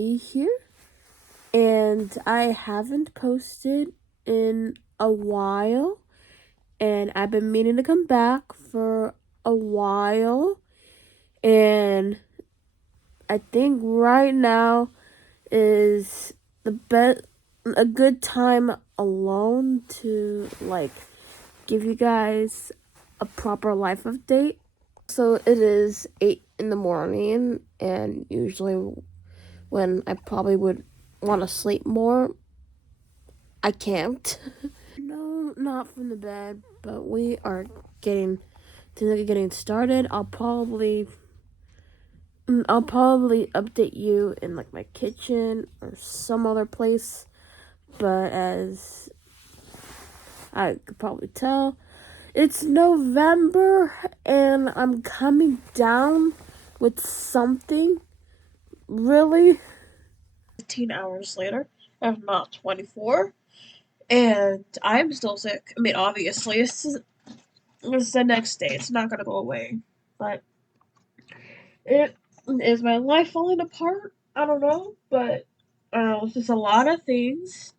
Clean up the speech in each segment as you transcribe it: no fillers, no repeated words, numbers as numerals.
be here, and I haven't posted in a while, and I've been meaning to come back for a while, and I think right now is a good time alone to give you guys a proper life update. So it is 8 in the morning, and usually when I probably would want to sleep more, I can't. No, not from the bed, but we are getting started. I'll probably update you in my kitchen or some other place, but as I could probably tell, it's November and I'm coming down with something really 15 hours later, if not 24, and I'm still sick. I mean, obviously, it's the next day. It's not gonna go away, but is my life falling apart? I don't know, but it's just a lot of things.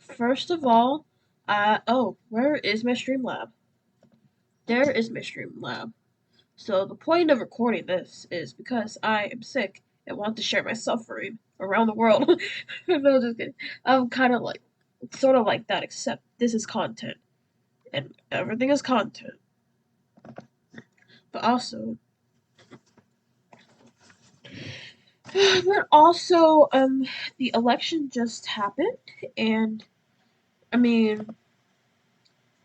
First of all, where is my Streamlab? There is my Streamlab. So the point of recording this is because I am sick and want to share my suffering around the world. No, just kidding. I'm kind of sort of like that, except this is content, and everything is content. But also, the election just happened, and I mean,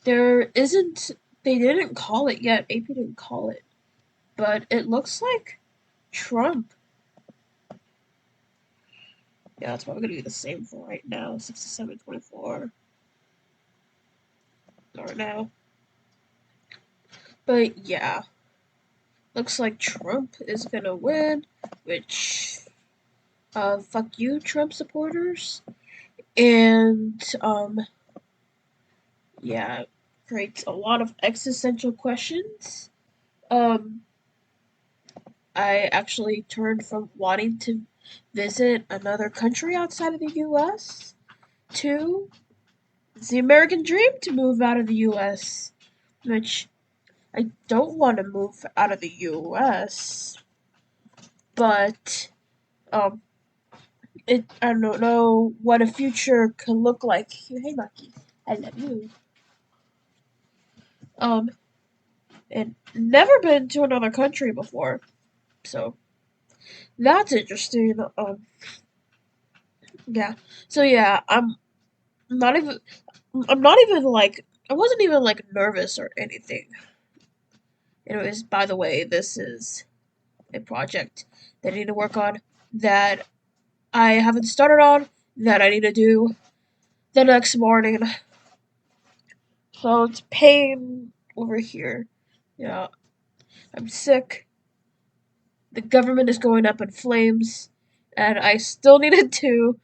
there isn't. They didn't call it yet. AP didn't call it, but it looks like Trump. Yeah, that's probably gonna be the same for right now. 67-24. Right now. But yeah. Looks like Trump is gonna win, which fuck you, Trump supporters. And yeah, creates a lot of existential questions. I actually turned from wanting to visit another country outside of the US to the American dream to move out of the US, which I don't want to move out of the US, but I don't know what a future could look like. Hey, Lucky, I love you. And never been to another country before, so that's interesting. Yeah. So yeah, not even. I'm not even I wasn't even nervous or anything. Anyways, by the way, this is a project that I need to work on that I haven't started on that I need to do the next morning. So it's pain over here. Yeah, I'm sick. The government is going up in flames, and I still need to do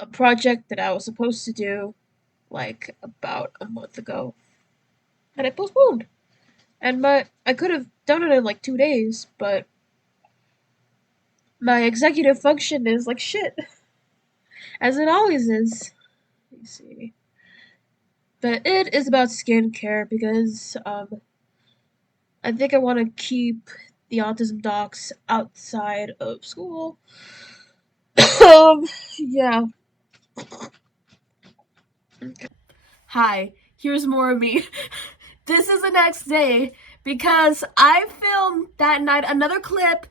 a project that I was supposed to do about a month ago, and I postponed. And I could have done it in 2 days, but my executive function is like shit, as it always is. Let me see. But it is about skincare because I think I want to keep the autism docs outside of school. Yeah. Hi, here's more of me. This is the next day because I filmed that night another clip,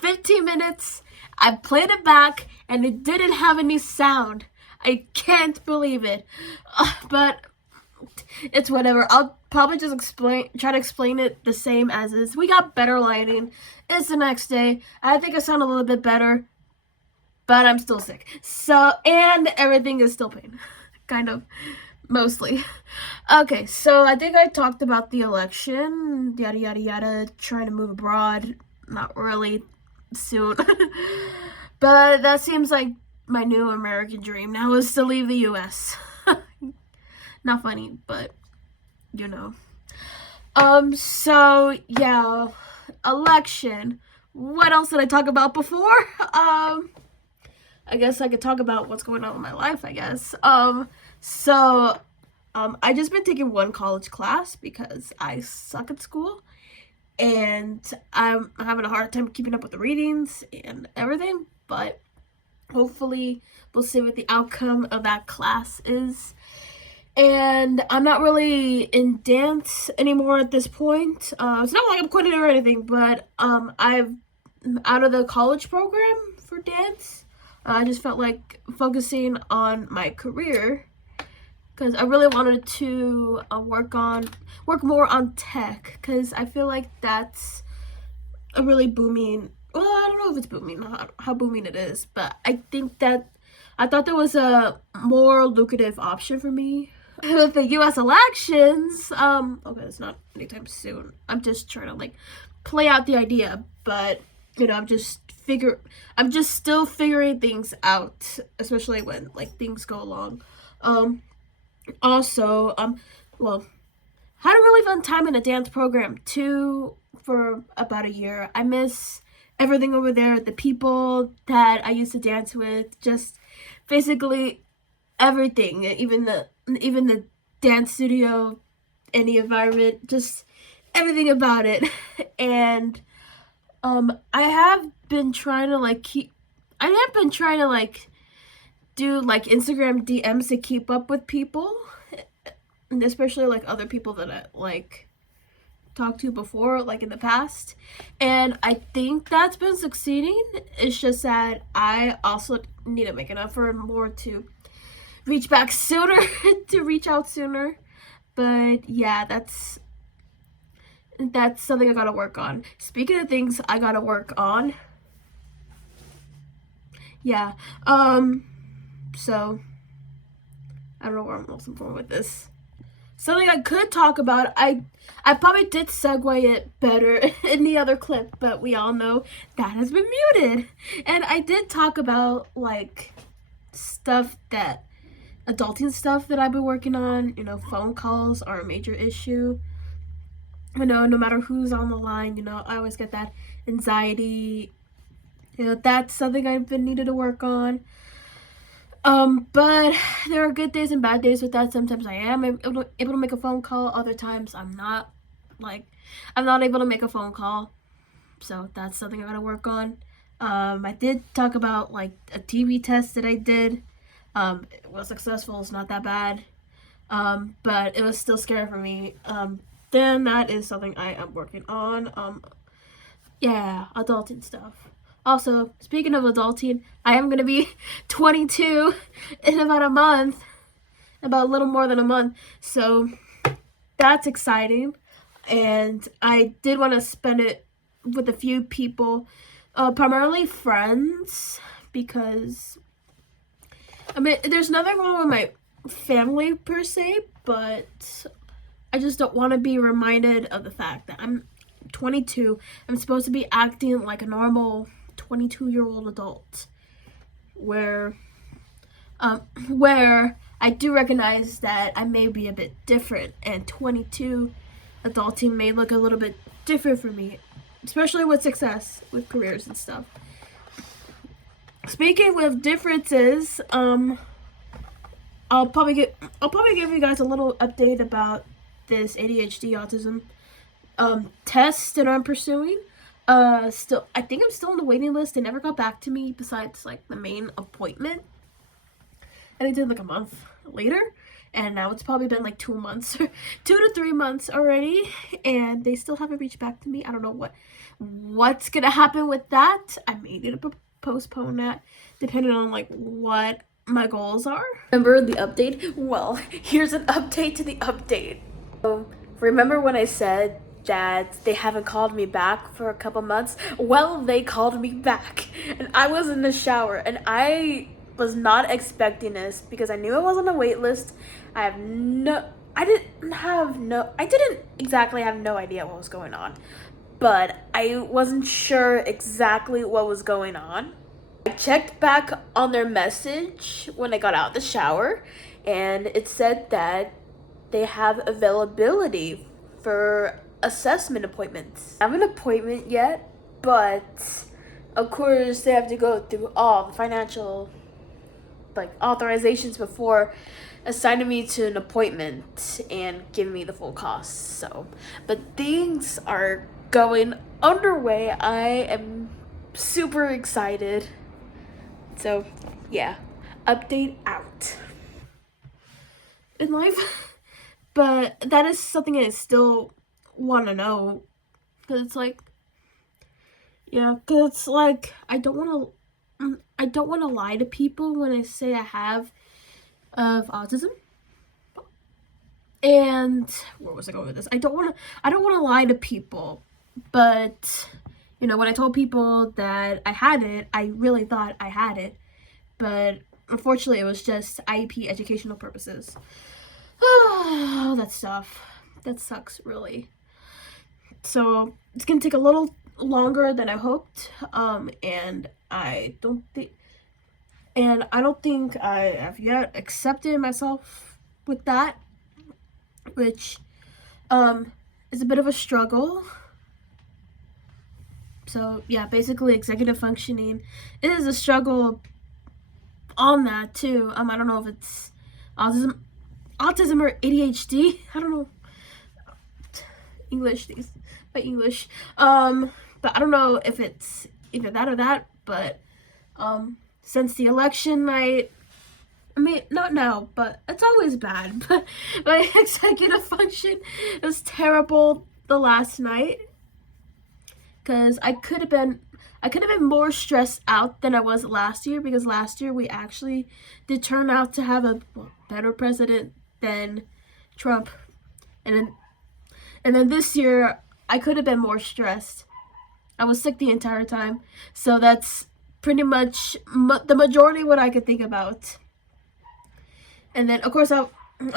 15 minutes. I played it back and it didn't have any sound. I can't believe it. But it's whatever. I'll probably just try to explain it the same as is. We got better lighting. It's the next day. I think I sound a little bit better, but I'm still sick. So, and everything is still pain. Kind of. Mostly. Okay, so I think I talked about the election, yada yada yada, trying to move abroad. Not really soon. But that seems like my new American dream now is to leave the US. Not funny, but you know. So yeah, election. What else did I talk about before? I guess I could talk about what's going on in my life, I guess. I just been taking one college class because I suck at school, and I'm having a hard time keeping up with the readings and everything, but hopefully we'll see what the outcome of that class is. And I'm not really in dance anymore at this point. It's not like I'm quitting or anything, but I'm out of the college program for dance. I just felt like focusing on my career because I really wanted to work more on tech, because I feel like that's a really booming. Well, I don't know if it's booming, how booming it is, but I thought there was a more lucrative option for me with the U.S. elections. Okay, it's not anytime soon. I'm just trying to like play out the idea, but I'm just still figuring things out, especially when like things go along. Also, well, had a really fun time in a dance program too for about a year. I miss everything over there, the people that I used to dance with, just basically everything, even the dance studio, any environment, just everything about it. And I have been trying to do like Instagram DMs to keep up with people, and especially like other people that I like talked to before, like in the past. And I think that's been succeeding. It's just that I also need to make an effort more to reach back sooner, to reach out sooner. But yeah, that's something I gotta work on. Speaking of things I gotta work on, yeah, so I don't know where I'm most important with this. Something I could talk about, I probably did segue it better in the other clip, but we all know that has been muted. And I did talk about like adulting stuff that I've been working on. Phone calls are a major issue. No matter who's on the line, I always get that anxiety. That's something I've been needed to work on. But there are good days and bad days with that. Sometimes I am able to make a phone call. Other times I'm not able to make a phone call. So that's something I gotta work on. I did talk about like a TV test that I did. It was successful. It's not that bad. But it was still scary for me. Then that is something I am working on. Yeah, adulting stuff. Also, speaking of adulting, I am going to be 22 in about a little more than a month. So that's exciting. And I did want to spend it with a few people, primarily friends, because, there's nothing wrong with my family per se, but I just don't want to be reminded of the fact that I'm 22. I'm supposed to be acting like a normal 22-year-old adult, where I do recognize that I may be a bit different, and 22 adulting may look a little bit different for me, especially with success, with careers and stuff. Speaking of differences, I'll probably give you guys a little update about this ADHD autism test that I'm pursuing. I think I'm still on the waiting list. They never got back to me besides like the main appointment, and I did like a month later, and now it's probably been like 2 months, 2 to 3 months already, and they still haven't reached back to me. I don't know what's gonna happen with that. I may need to postpone that depending on like what my goals are. Remember the update? Well, here's an update to the update. Remember when I said that they haven't called me back for a couple months? Well, they called me back, and I was in the shower, and I was not expecting this because I knew I was on a wait list. I didn't exactly have no idea what was going on, but I wasn't sure exactly what was going on. I checked back on their message when I got out of the shower, and it said that they have availability for assessment appointments. I haven't an appointment yet, but of course they have to go through all the financial like authorizations before assigning me to an appointment and giving me the full cost. So, but things are going underway. I am super excited. So, yeah, update out. In life, but that is something I still want to know, because it's like, yeah, because it's like I don't want to lie to people when I say I have of autism. And where was I going with this? I don't want to lie to people, but you know, when I told people that I had it, I really thought I had it, but unfortunately it was just IEP educational purposes. Oh, that stuff. That sucks, really. So it's gonna take a little longer than I hoped. And I don't think I have yet accepted myself with that, which is a bit of a struggle. So yeah, basically executive functioning is a struggle on that too. I don't know if it's autism or ADHD. I don't know. English, these by English. But I don't know if it's either that or that. But since the election night, I mean, not now, but it's always bad. But my executive function was terrible the last night, because I could have been more stressed out than I was last year, because last year we actually did turn out to have a better president than Trump. And then this year I could have been more stressed. I was sick the entire time. So that's pretty much the majority of what I could think about. And then of course I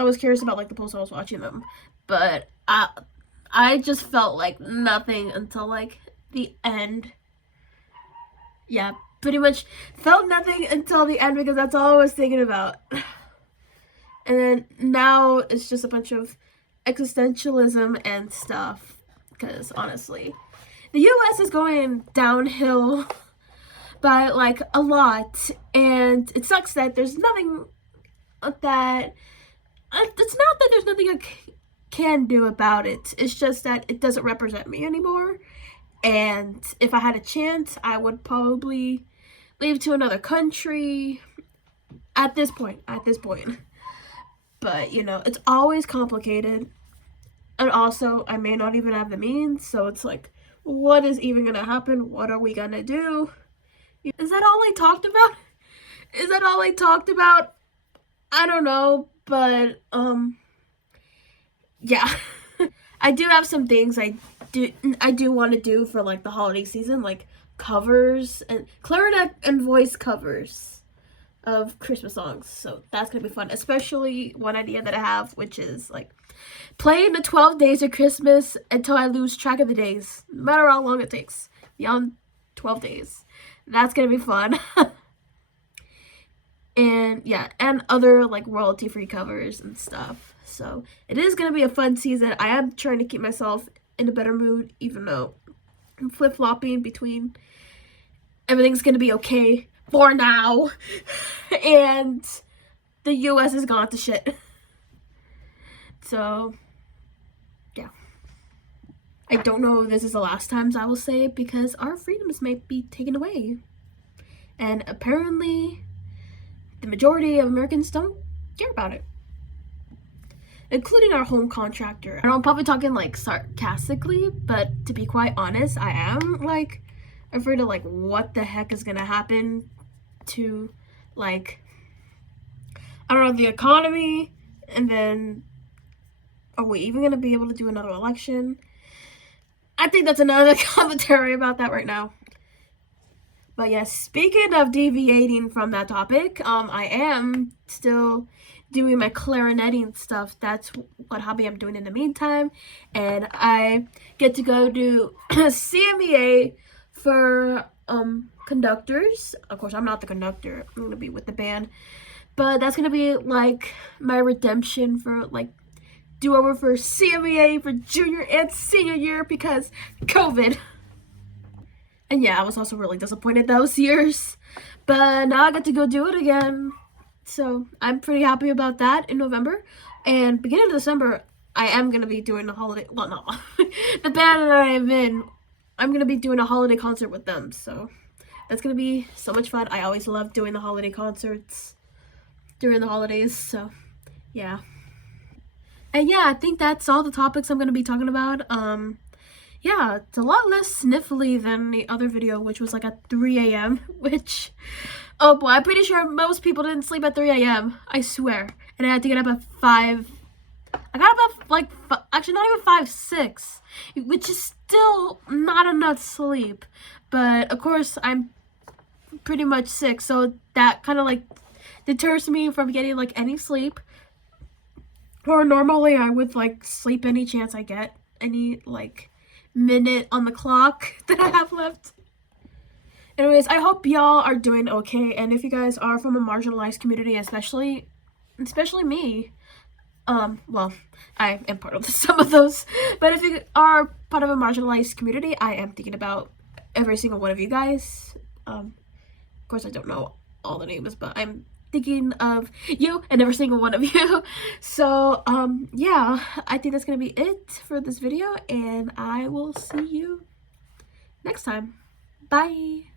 was curious about like the posts I was watching them, but I just felt like nothing until like the end. Yeah, pretty much felt nothing until the end, because that's all I was thinking about. And then now it's just a bunch of existentialism and stuff, because honestly, the US is going downhill by like a lot, and it sucks that there's nothing that it's not that there's nothing I can do about it. It's just that it doesn't represent me anymore. And if I had a chance, I would probably leave to another country at this point. But, you know, it's always complicated. And also, I may not even have the means. So it's like, what is even going to happen? What are we going to do? Is that all I talked about? I don't know. But, yeah. I do have some things I do want to do for like the holiday season, like covers and clarinet and voice covers of Christmas songs. So that's gonna be fun. Especially one idea that I have, which is like playing the 12 days of Christmas until I lose track of the days, no matter how long it takes, beyond 12 days. That's gonna be fun. And yeah, and other like royalty free covers and stuff. So it is gonna be a fun season. I am trying to keep myself in a better mood, even though I'm flip-flopping between everything's gonna be okay for now and the US has gone to shit. So yeah, I don't know if this is the last times I will say it, because our freedoms might be taken away, and apparently the majority of Americans don't care about it, including our home contractor. I know I'm probably talking like sarcastically, but to be quite honest, I am like afraid of like what the heck is gonna happen to like, I don't know, the economy. And then are we even gonna be able to do another election? I think that's another commentary about that right now. But yes, speaking of deviating from that topic, I am still doing my clarinetting stuff. That's what hobby I'm doing in the meantime. And I get to go do CMEA for conductors. Of course, I'm not the conductor. I'm going to be with the band. But that's going to be like my redemption for like do-over for CMEA for junior and senior year, because COVID. And yeah, I was also really disappointed those years. But now I get to go do it again. So I'm pretty happy about that in November. And beginning of December, I am going to be doing a holiday, well, not the band that I am in, I'm going to be doing a holiday concert with them. So that's going to be so much fun. I always love doing the holiday concerts during the holidays. So yeah. And yeah, I think that's all the topics I'm going to be talking about. Yeah, it's a lot less sniffly than the other video, which was like at 3 a.m., which, oh boy, I'm pretty sure most people didn't sleep at 3 a.m., I swear. And I had to get up at 5. I got up at like, actually not even 5, 6, which is still not enough sleep. But of course, I'm pretty much sick, so that kind of like deters me from getting like any sleep. Or normally I would like sleep any chance I get, any like minute on the clock that I have left. Anyways, I hope y'all are doing okay, and if you guys are from a marginalized community, especially me, well, I am part of some of those, but if you are part of a marginalized community, I am thinking about every single one of you guys. Of course, I don't know all the names, but I'm thinking of you and every single one of you. So, yeah, I think that's gonna be it for this video, and I will see you next time. Bye!